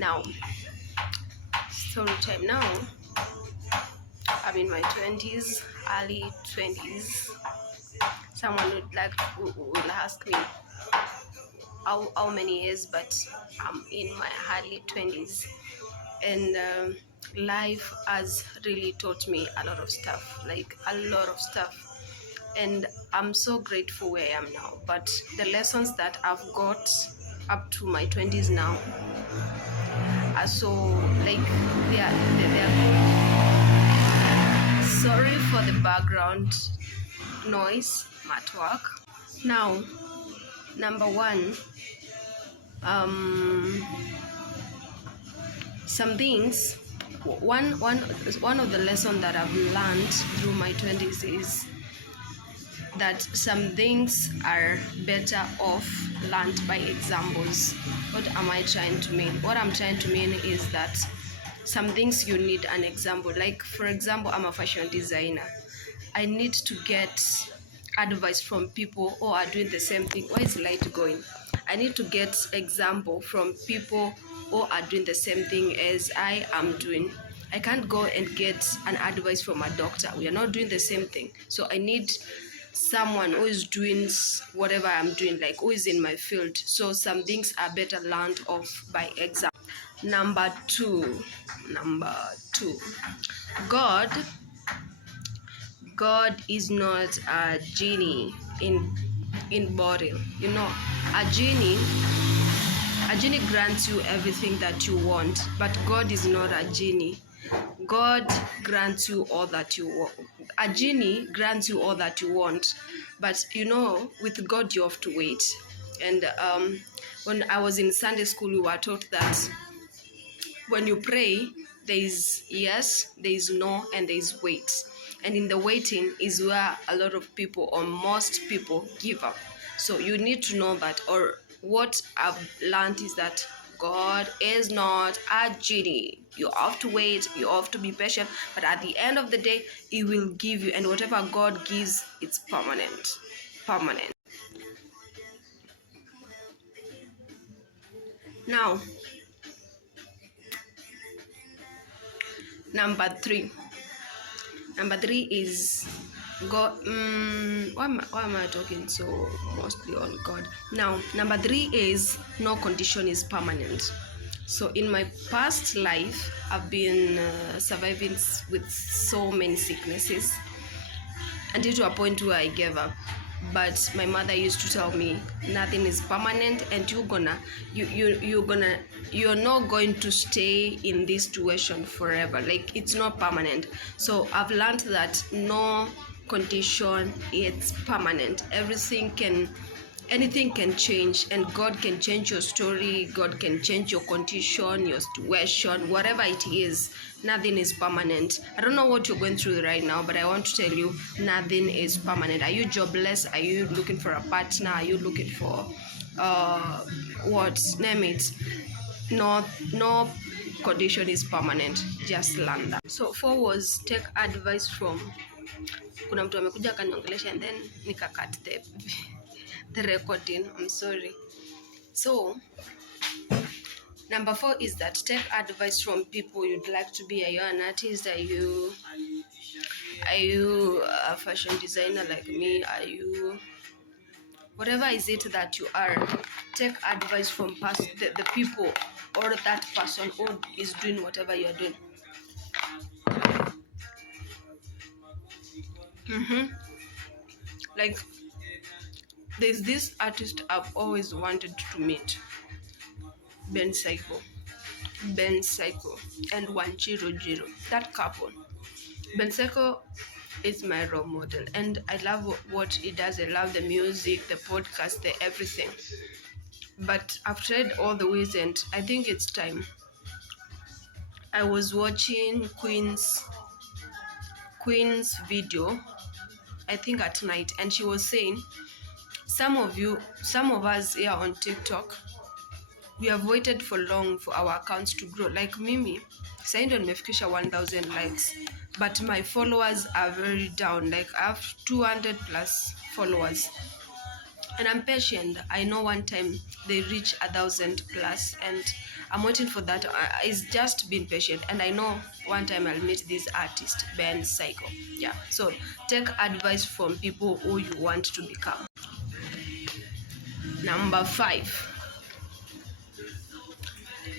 Now, story time. Now, I'm in my 20s, early 20s. Someone will ask me how many years, but I'm in my early 20s, and life has really taught me a lot of stuff, and I'm so grateful where I am now. But the lessons that I've got up to my 20s now are so like they're sorry for the background noise. I'm at work now. Number one, some things. One of the lessons that I've learned through my 20s is that some things are better off learned by examples. What am I trying to mean? What I'm trying to mean is that some things you need an example. Like, for example, I'm a fashion designer. I need to get advice from people who are doing the same thing. Why is light going? I need to get example from people who are doing the same thing as I am doing. I can't go and get an advice from a doctor. We are not doing the same thing. So I need someone who is doing whatever I'm doing, like who is in my field. So some things are better learned off by example. Number two, God is not a genie in bottle. You know, a genie grants you everything that you want, but God is not a genie. God grants you all that you want. A genie grants you all that you want, but you know, with God you have to wait. And when I was in Sunday school, we were taught that when you pray, there is yes, there is no, and there is wait. And in the waiting is where a lot of people, or most people, give up. So you need to know that, or what I've learned is that God is not a genie. You have to wait, you have to be patient, but at the end of the day, He will give you, and whatever God gives, it's permanent. Now, number three is God. Why am I talking so mostly on God? Now, number three is no condition is permanent. So in my past life, I've been surviving with so many sicknesses until to a point where I gave up. But my mother used to tell me nothing is permanent, and you're not going to stay in this situation forever. Like, it's not permanent. So I've learned that no condition is permanent. Anything can change, and God can change your story. God can change your condition, your situation, whatever it is. Nothing is permanent. I don't know what you're going through right now, but I want to tell you, nothing is permanent. Are you jobless? Are you looking for a partner? Are you looking for name it? No condition is permanent. Just learn that. So 4 was take advice from. Kuna mtu amekuja akaniongelesha, and then nikakat the recording. I'm sorry. So number 4 is that take advice from people you'd like to be. Are you an artist? Are you a fashion designer like me? Are you whatever is it that you are? Take advice from the people, or that person who is doing whatever you're doing. Like, there's this artist I've always wanted to meet, Ben Psycho and Wanchiro Jiro. That couple. Ben Psycho is my role model, and I love what he does. I love the music, the podcast, the everything. But I've tried all the ways, and I think it's time. I was watching Queen's video, I think at night, and she was saying, some of us here on TikTok, we have waited for long for our accounts to grow. Like Mimi, sasa ndo nimefikisha 1000 likes, but my followers are very down. Like, I have 200 plus followers, and I'm patient. I know one time they reach 1,000 plus, and I'm waiting for that. It's just being patient, and I know one time I'll meet this artist, Ben Psycho. Yeah, so take advice from people who you want to become. Number 5,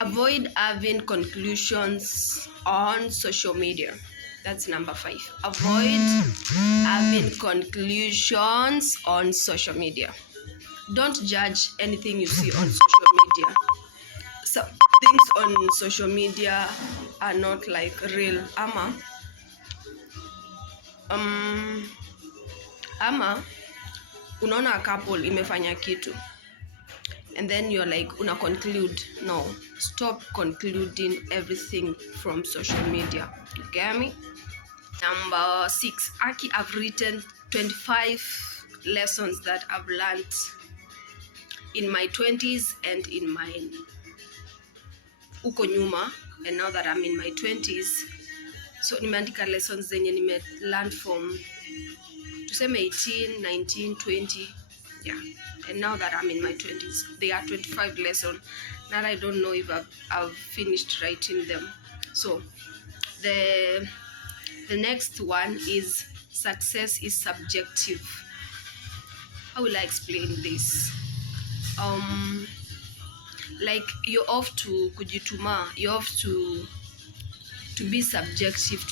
avoid having conclusions on social media. That's number 5. Avoid having conclusions on social media. Don't judge anything you see on social media. So things on social media are not like real. Ama unaona a couple imefanya kitu, and then you're like una conclude. No, stop concluding everything from social media. You get me? Number 6, Aki, I've written 25 lessons that I've learned in my 20s and in my uko nyuma, and now that I'm in my 20s, so nimeandika lessons zenye nime learn from tuseme 18, 19, 20, yeah, and now that I'm in my 20s, they are 25 lessons that I don't know if I've finished writing them. So the next one is success is subjective. How will I explain this? Like you have to kujituma, you have to be subjective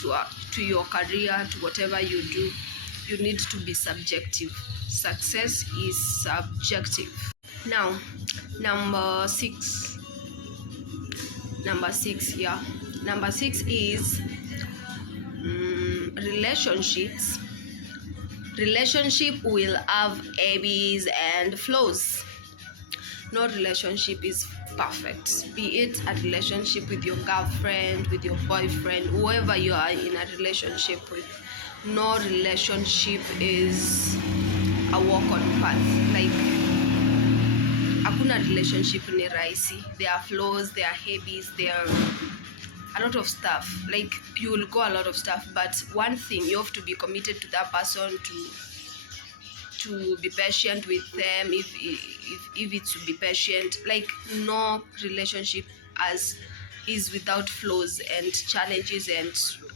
to your career, to whatever you do. You need to be subjective. Success is subjective. Now, number 6, yeah. Number 6 is relationships. Relationship will have ebbs and flows. No relationship is perfect. Be it a relationship with your girlfriend, with your boyfriend, whoever you are in a relationship with. No relationship is a walk on path. Like hakuna relationship ni rahisi. There are flaws, there are heavies, there are a lot of stuff. Like you will go a lot of stuff, but one thing, you have to be committed to that person, to be patient with them. If it's to be patient, like no relationship as is without flaws and challenges and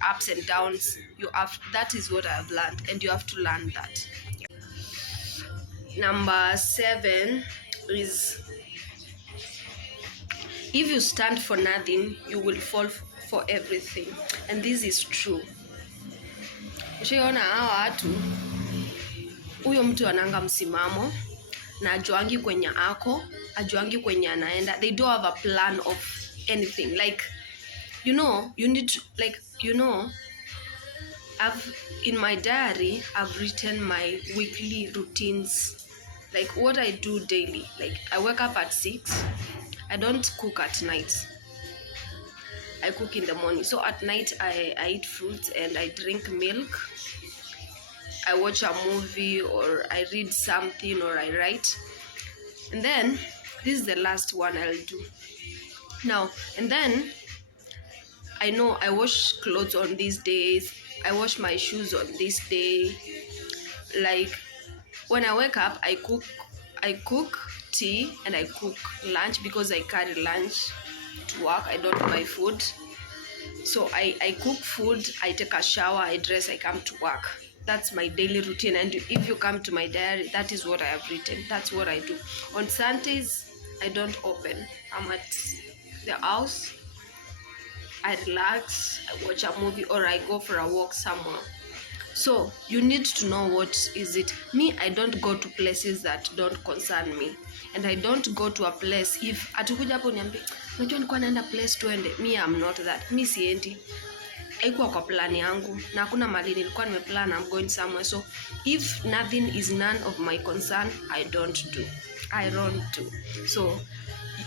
ups and downs. That is what I've learned, and you have to learn that. Number 7 is if you stand for nothing, you will fall for everything, and this is true. Ushaona hawa watu, huyo mtu ananga msimamo na ajuangi kwenye ako, ajuangi kwenye anaenda. They don't have a plan of anything. Like, you need to, like, in my diary, I've written my weekly routines, like what I do daily. Like I wake up at 6. I don't cook at night. I cook in the morning. So at night I eat fruits and I drink milk. I watch a movie or I read something or I write. And then this is the last one I'll do now. And then I know I wash clothes on these days. I wash my shoes on this day. Like when I wake up, I cook tea and I cook lunch because I carry lunch to work. I don't buy food. So I cook food, I take a shower, I dress, I come to work. That's my daily routine. And if you come to my diary, that is what I have written. That's what I do. On Sundays, I don't open. I'm at the house. I relax, I watch a movie, or I go for a walk somewhere. So you need to know what is it. Me, I don't go to places that don't concern me. And I don't go to a place if atakuja hapo niambie, unajua nilikuwa naenda place tuende. Me, I'm not that. Me siendi. Haikuwa kwa plan yangu na hakuna mali nilikuwa nimeplan I'm going somewhere. So if nothing is none of my concern, I don't do. So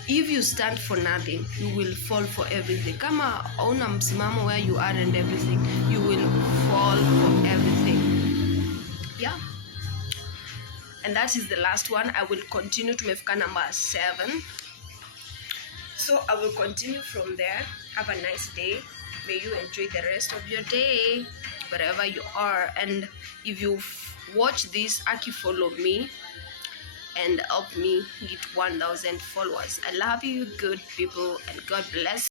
if you stand for nothing, you will fall for everything. Kama hauna msimamo where you are and everything, you will fall for everything. Yeah. And that is the last one. I will continue to mefika number 7. So I will continue from there. Have a nice day. May you enjoy the rest of your day, wherever you are. And if you watch this, Aki, follow me. and help me hit 1,000 followers. I love you, good people, and God bless.